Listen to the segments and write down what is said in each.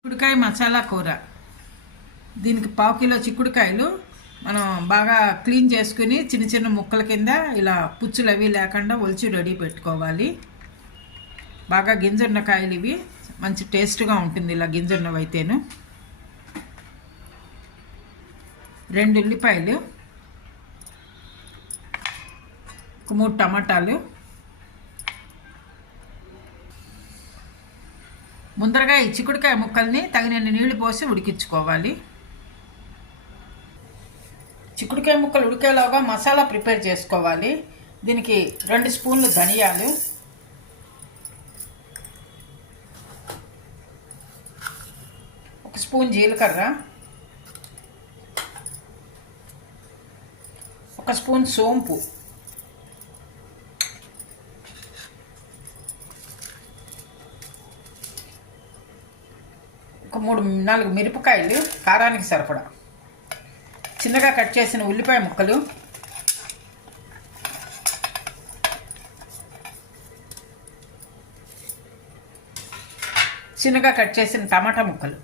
చిక్కుడుకాయ మసాలా కూర. దీనికి పావు కిలో చిక్కుడుకాయలు మనం బాగా క్లీన్ చేసుకుని చిన్న చిన్న ముక్కల కింద ఇలా పుచ్చులు అవి లేకుండా ఒలిచి రెడీ పెట్టుకోవాలి. బాగా గింజున్న కాయలు ఇవి, మంచి టేస్ట్గా ఉంటుంది ఇలా గింజున్నవి అయితేను. 2 ఉల్లిపాయలు, 3 టమాటాలు. ముందరగా ఈ చిక్కుడుకాయ ముక్కల్ని తగినన్ని నీళ్లు పోసి ఉడికించుకోవాలి. చిక్కుడుకాయ ముక్కలు ఉడికేలాగా మసాలా ప్రిపేర్ చేసుకోవాలి. దీనికి 2 స్పూన్లు ధనియాలు, 1 స్పూన్ జీలకర్ర, 1 స్పూన్ సోంపు, ఒక 3-4 మిరపకాయలు కారానికి సరిపడా, చిన్నగా కట్ చేసిన ఉల్లిపాయ ముక్కలు, చిన్నగా కట్ చేసిన టమాటా ముక్కలు.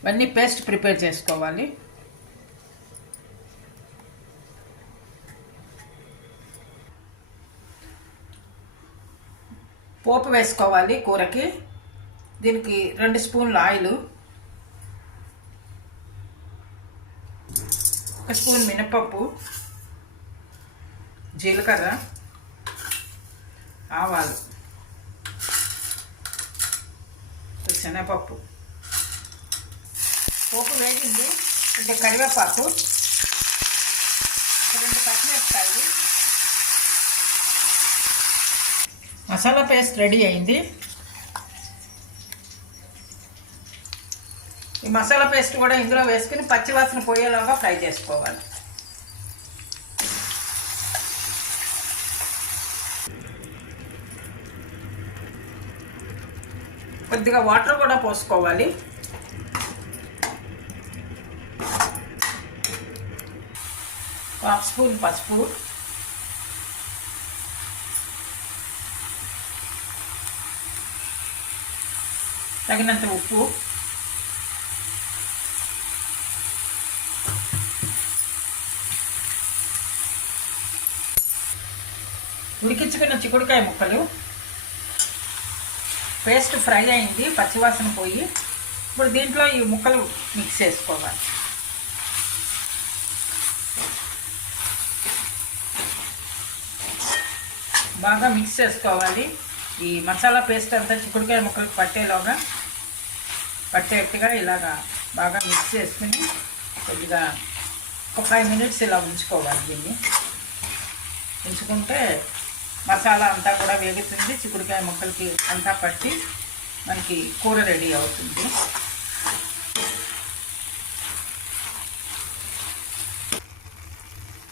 ఇవన్నీ పేస్ట్ ప్రిపేర్ చేసుకోవాలి. పోపు వేసుకోవాలి కూరకి. దీనికి 2 స్పూన్లు ఆయిల్, 1 స్పూన్ మినపప్పు, జీలకర్ర, ఆవాలు, శనగపప్పు. పోపు వేగింది. కొంచెం కరివేపాకు, 2 పచ్చిమిరపకాయలు. మసాలా పేస్ట్ రెడీ అయింది. ఈ మసాలా పేస్ట్ కూడా ఇందులో వేసుకుని పచ్చివాసన పోయేలాగా ఫ్రై చేసుకోవాలి. కొద్దిగా వాటర్ కూడా పోసుకోవాలి. హాఫ్ స్పూన్ పసుపు, తగినంత ఉప్పు, ఉడికించుకున్న చిక్కుడుకాయ ముక్కలు. పేస్ట్ ఫ్రై అయింది, పచ్చివాసన పోయి. ఇప్పుడు దీంట్లో ఈ ముక్కలు మిక్స్ చేసుకోవాలి. బాగా మిక్స్ చేసుకోవాలి. ఈ మసాలా పేస్ట్ అంతా చిక్కుడుకాయ ముక్కలకు పట్టేట్టుగా ఇలాగా బాగా మిక్స్ చేసుకుని కొద్దిగా ఒక 5 మినిట్స్ ఇలా ఉంచుకోవాలి. దీన్ని ఉంచుకుంటే మసాలా అంతా కూడా వేగుతుంది, చిక్కుడుకాయ ముక్కలకి అంతా పట్టి మనకి కూర రెడీ అవుతుంది.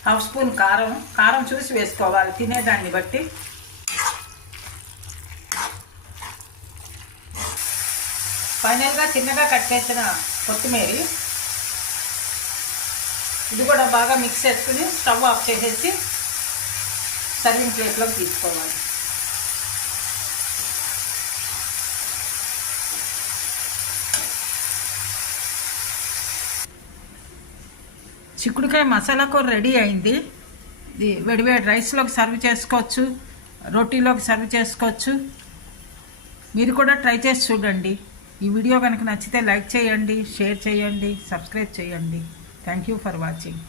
హాఫ్ స్పూన్ కారం చూసి వేసుకోవాలి, తినేదాన్ని బట్టి. ఫైనల్గా చిన్నగా కట్ చేసిన కొత్తిమీర. ఇది కూడా బాగా మిక్స్ చేసుకుని స్టవ్ ఆఫ్ చేసేసి సర్వింగ్ ప్లేట్లోకి తీసుకోవాలి. చిక్కుడుకాయ మసాలా కూర రెడీ అయింది. ఇది వేడివేడి రైస్లోకి సర్వ్ చేసుకోవచ్చు, రోటీలోకి సర్వ్ చేసుకోవచ్చు. మీరు కూడా ట్రై చేసి చూడండి. ఈ వీడియో కనుక నచ్చితే లైక్ చేయండి, షేర్ చేయండి, సబ్స్క్రైబ్ చేయండి. Thank you for watching.